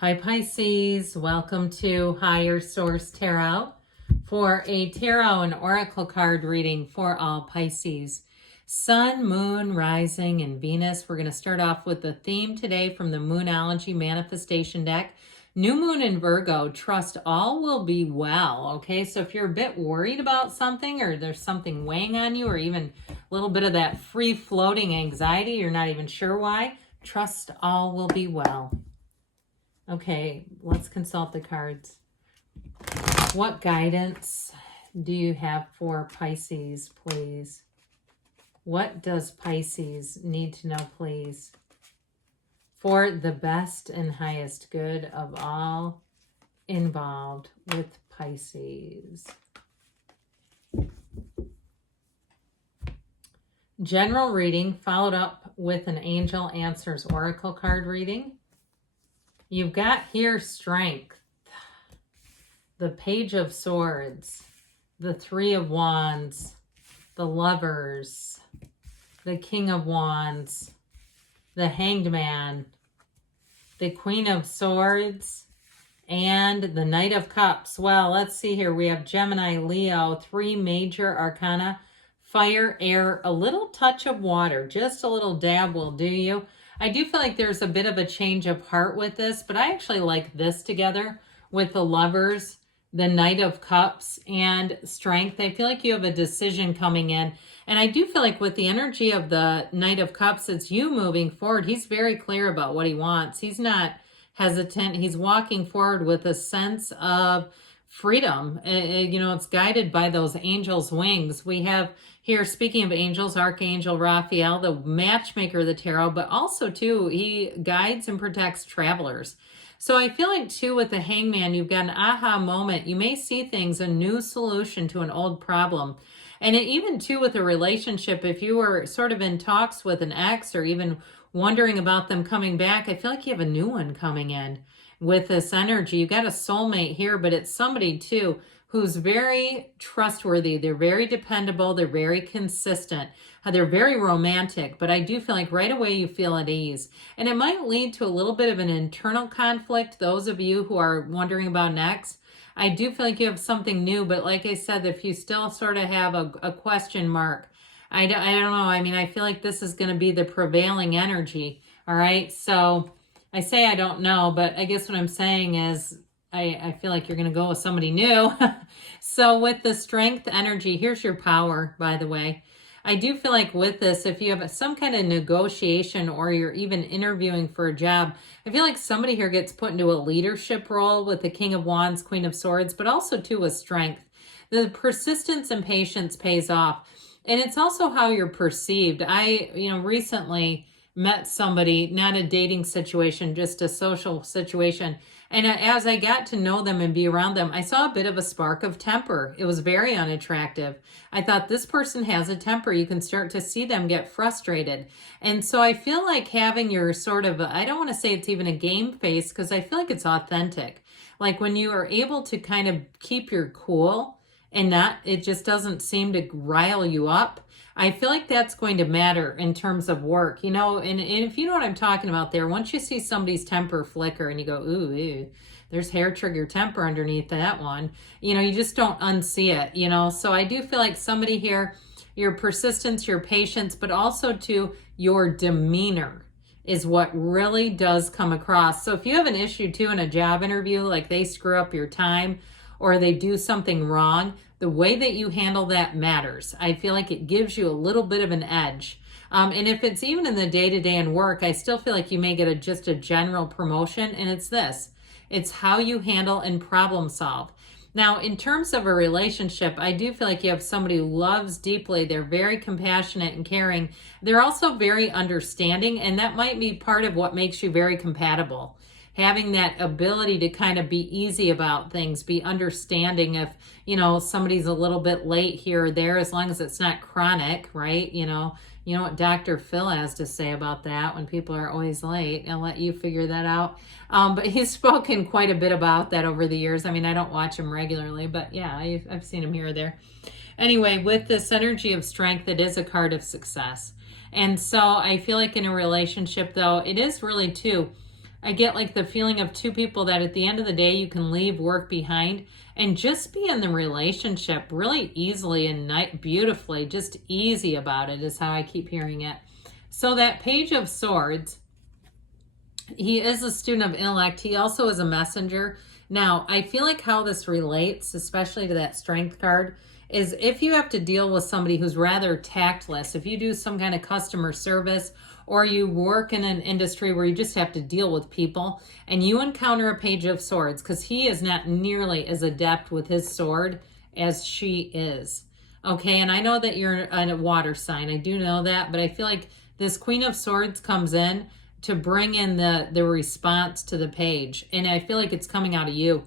Hi Pisces, welcome to Higher Source Tarot for a tarot and oracle card reading for all Pisces. Sun, Moon, Rising, and Venus. We're going to start off with the theme today from the Moonology Manifestation deck. New Moon in Virgo, trust all will be well. Okay, so if you're a bit worried about something or there's something weighing on you or even a little bit of that free-floating anxiety, you're not even sure why, trust all will be well. Okay, let's consult the cards. What guidance do you have for Pisces, please? What does Pisces need to know, please? For the best and highest good of all involved with Pisces. General reading followed up with an Angel Answers Oracle card reading. You've got here strength, the Page of Swords, the Three of Wands, the Lovers, the King of Wands, the Hanged Man, the Queen of Swords, and the Knight of Cups. Well, let's see here. We have Gemini, Leo, three major arcana, fire, air, a little touch of water. Just a little dab will do you. I do feel like there's a bit of a change of heart with this, but I actually like this together with the Lovers, the Knight of Cups, and Strength. I feel like you have a decision coming in. And I do feel like with the energy of the Knight of Cups, it's you moving forward. He's very clear about what he wants. He's not hesitant. He's walking forward with a sense of freedom. It's guided by those angels' wings. We have here, speaking of angels, Archangel Raphael, the matchmaker of the tarot, but also, too, he guides and protects travelers. So I feel like, too, with the Hangman, you've got an aha moment. You may see things, a new solution to an old problem. And even, too, with a relationship, if you were sort of in talks with an ex or even wondering about them coming back, I feel like you have a new one coming in with this energy. You've got a soulmate here, but it's somebody, too, who's very trustworthy. They're very dependable. They're very consistent. They're very romantic, but I do feel like right away you feel at ease. And it might lead to a little bit of an internal conflict. Those of you who are wondering about an ex, I do feel like you have something new, but like I said, if you still sort of have a question mark, I don't know. I mean, I feel like this is going to be the prevailing energy. All right. So I say I don't know, but I guess what I'm saying is I feel like you're going to go with somebody new. So with the Strength energy, here's your power, by the way. I do feel like with this, if you have some kind of negotiation or you're even interviewing for a job, I feel like somebody here gets put into a leadership role with the King of Wands, Queen of Swords, but also too with Strength. The persistence and patience pays off. And it's also how you're perceived. I recently met somebody, not a dating situation, just a social situation. And as I got to know them and be around them, I saw a bit of a spark of temper. It was very unattractive. I thought, this person has a temper. You can start to see them get frustrated. And so I feel like having your sort of, I don't want to say it's even a game face, because I feel like it's authentic. Like when you are able to kind of keep your cool and not, it just doesn't seem to rile you up. I feel like that's going to matter in terms of work, and if you know what I'm talking about there, once you see somebody's temper flicker and you go, ooh, there's hair trigger temper underneath that one, you just don't unsee it, so I do feel like somebody here, your persistence, your patience, but also to your demeanor is what really does come across. So if you have an issue too in a job interview, like they screw up your time or they do something wrong, the way that you handle that matters. I feel like it gives you a little bit of an edge. And if it's even in the day-to-day in work, I still feel like you may get just a general promotion, and it's this. It's how you handle and problem solve. Now, in terms of a relationship, I do feel like you have somebody who loves deeply. They're very compassionate and caring. They're also very understanding, and that might be part of what makes you very compatible. Having that ability to kind of be easy about things, be understanding if, somebody's a little bit late here or there, as long as it's not chronic, right? You know what Dr. Phil has to say about that when people are always late. I'll let you figure that out. But he's spoken quite a bit about that over the years. I mean, I don't watch him regularly, but yeah, I've seen him here or there. Anyway, with this energy of Strength, it is a card of success. And so I feel like in a relationship, though, it is really too, I get like the feeling of two people that at the end of the day, you can leave work behind and just be in the relationship really easily and beautifully, just easy about it is how I keep hearing it. So that Page of Swords, he is a student of intellect. He also is a messenger. Now, I feel like how this relates, especially to that Strength card, is if you have to deal with somebody who's rather tactless, if you do some kind of customer service or you work in an industry where you just have to deal with people and you encounter a Page of Swords, because he is not nearly as adept with his sword as she is. Okay, and I know that you're a water sign. I do know that, but I feel like this Queen of Swords comes in to bring in the response to the page. And I feel like it's coming out of you.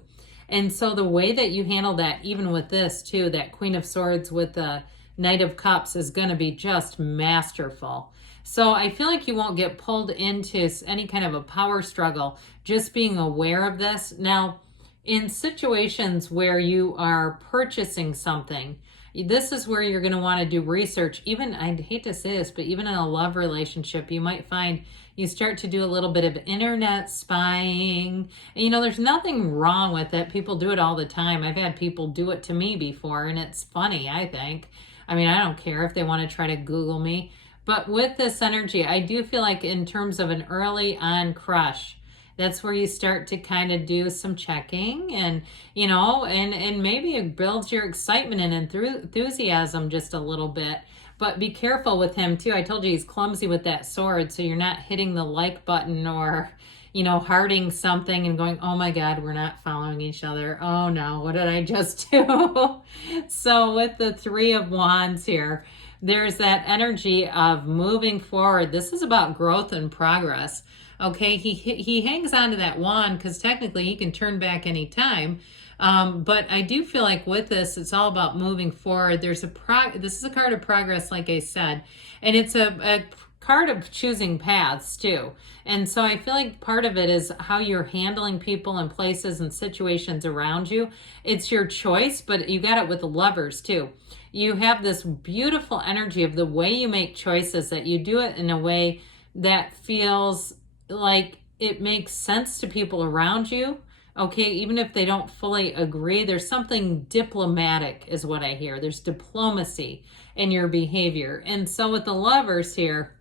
And so the way that you handle that, even with this too, that Queen of Swords with the Knight of Cups is going to be just masterful. So I feel like you won't get pulled into any kind of a power struggle, just being aware of this. Now, in situations where you are purchasing something, this is where you're going to want to do research. Even, I hate to say this, but even in a love relationship, you might find you start to do a little bit of internet spying. And, you know, there's nothing wrong with it. People do it all the time. I've had people do it to me before, and it's funny, I think. I mean, I don't care if they want to try to Google me. But with this energy, I do feel like in terms of an early on crush, that's where you start to kind of do some checking and, you know, and maybe it builds your excitement and enthusiasm just a little bit. But be careful with him too. I told you he's clumsy with that sword, so you're not hitting the like button or, you know, hearting something and going, oh my God, we're not following each other. Oh no, what did I just do? So with the Three of Wands here, there's that energy of moving forward. This is about growth and progress. Okay, he hangs on to that wand because technically he can turn back any time. But I do feel like with this, it's all about moving forward. This is a card of progress, like I said, and it's a card of choosing paths too. And so I feel like part of it is how you're handling people and places and situations around you. It's your choice, but you got it with the Lovers too. You have this beautiful energy of the way you make choices, that you do it in a way that feels like it makes sense to people around you. Okay, even if they don't fully agree, there's something diplomatic is what I hear. There's diplomacy in your behavior. And so with the Lovers here,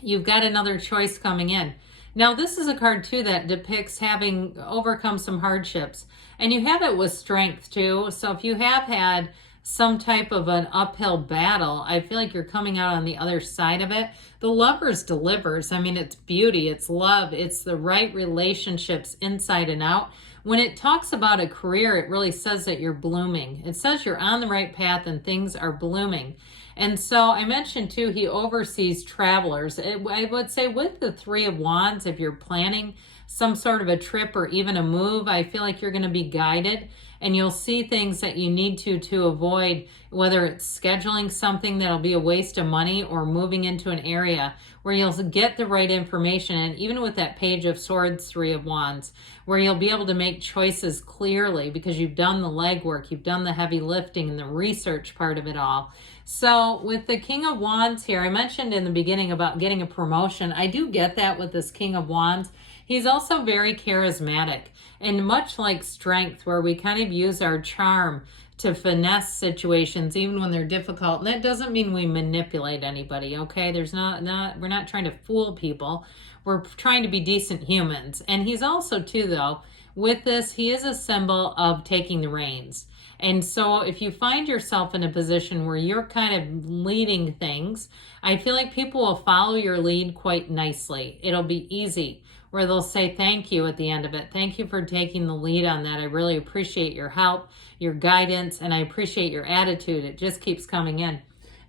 you've got another choice coming in. Now, this is a card too that depicts having overcome some hardships. And you have it with Strength too. So if you have had some type of an uphill battle, I feel like you're coming out on the other side of it. The Lovers delivers. I mean, it's beauty, it's love, it's the right relationships inside and out. When it talks about a career, it really says that you're blooming. It says you're on the right path and things are blooming. And so I mentioned too, he oversees travelers. I would say with the Three of Wands, if you're planning some sort of a trip or even a move, I feel like you're going to be guided and you'll see things that you need to avoid, whether it's scheduling something that'll be a waste of money or moving into an area where you'll get the right information. And even with that Page of Swords, Three of Wands, where you'll be able to make choices clearly because you've done the legwork, you've done the heavy lifting and the research part of it all. So with the King of Wands here, I mentioned in the beginning about getting a promotion. I do get that with this King of Wands. He's also very charismatic, and much like Strength, where we kind of use our charm to finesse situations even when they're difficult. And that doesn't mean we manipulate anybody, okay? We're not trying to fool people. We're trying to be decent humans. And he's also too, though, with this, he is a symbol of taking the reins. And so if you find yourself in a position where you're kind of leading things, I feel like people will follow your lead quite nicely. It'll be easy, where they'll say thank you at the end of it. Thank you for taking the lead on that. I really appreciate your help, your guidance, and I appreciate your attitude. It just keeps coming in.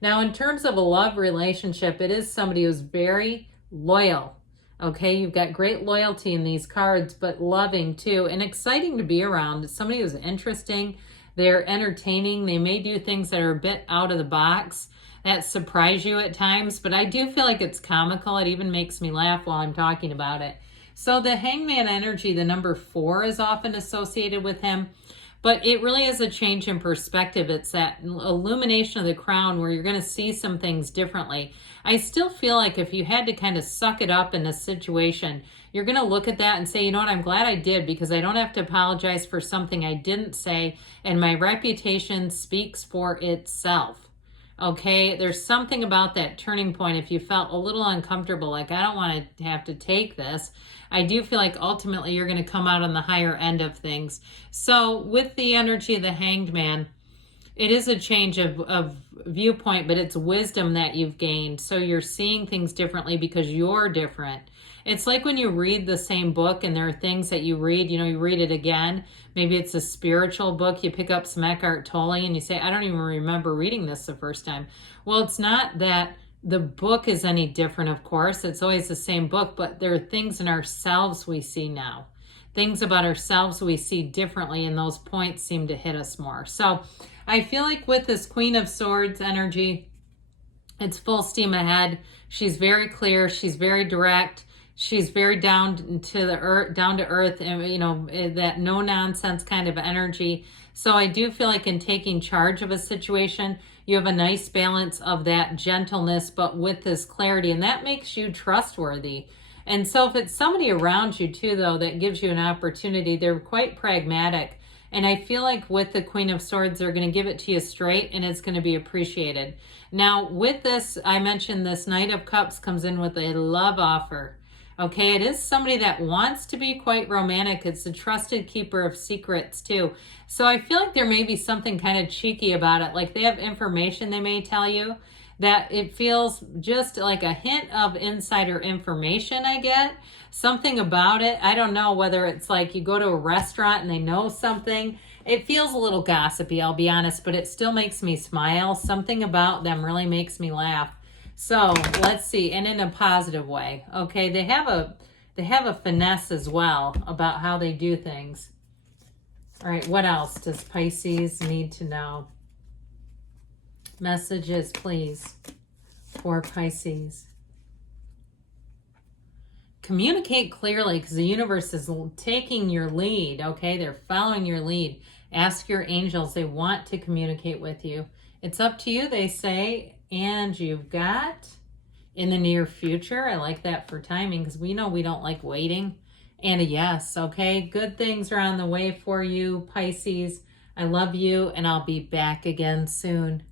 Now, in terms of a love relationship, it is somebody who's very loyal. Okay, you've got great loyalty in these cards, but loving too, and exciting to be around. It's somebody who's interesting. They're entertaining. They may do things that are a bit out of the box that surprise you at times, but I do feel like it's comical. It even makes me laugh while I'm talking about it. So the Hangman energy, the number 4 is often associated with him, but it really is a change in perspective. It's that illumination of the crown where you're going to see some things differently. I still feel like if you had to kind of suck it up in a situation, You're going to look at that and say, you know what, I'm glad I did, because I don't have to apologize for something I didn't say, and my reputation speaks for itself. Okay, there's something about that turning point. If you felt a little uncomfortable, like, I don't want to have to take this, I do feel like ultimately you're going to come out on the higher end of things. So with the energy of the Hanged Man, it is a change of viewpoint, but it's wisdom that you've gained. So you're seeing things differently because you're different. It's like when you read the same book and there are things that you read, you read it again. Maybe it's a spiritual book. You pick up some Eckhart Tolle and you say, I don't even remember reading this the first time. Well, it's not that the book is any different, of course. It's always the same book, but there are things in ourselves we see now. Things about ourselves we see differently, and those points seem to hit us more. So I feel like with this Queen of Swords energy, it's full steam ahead. She's very clear. She's very direct. She's very down to earth, and that no nonsense kind of energy. So I do feel like in taking charge of a situation, you have a nice balance of that gentleness, but with this clarity, and that makes you trustworthy. And so if it's somebody around you too, though, that gives you an opportunity, they're quite pragmatic. And I feel like with the Queen of Swords, they're going to give it to you straight, and it's going to be appreciated. Now, with this, I mentioned this Knight of Cups comes in with a love offer. Okay, it is somebody that wants to be quite romantic. It's a trusted keeper of secrets too. So I feel like there may be something kind of cheeky about it. Like they have information they may tell you that it feels just like a hint of insider information I get. Something about it. I don't know whether it's like you go to a restaurant and they know something. It feels a little gossipy, I'll be honest, but it still makes me smile. Something about them really makes me laugh. So let's see, and in a positive way. Okay, they have a finesse as well about how they do things. All right, what else does Pisces need to know? Messages, please, for Pisces. Communicate clearly, because the universe is taking your lead, okay? They're following your lead. Ask your angels. They want to communicate with you. It's up to you, they say. And you've got in the near future. I like that for timing, because we know we don't like waiting. And a yes, okay? Good things are on the way for you, Pisces. I love you, and I'll be back again soon.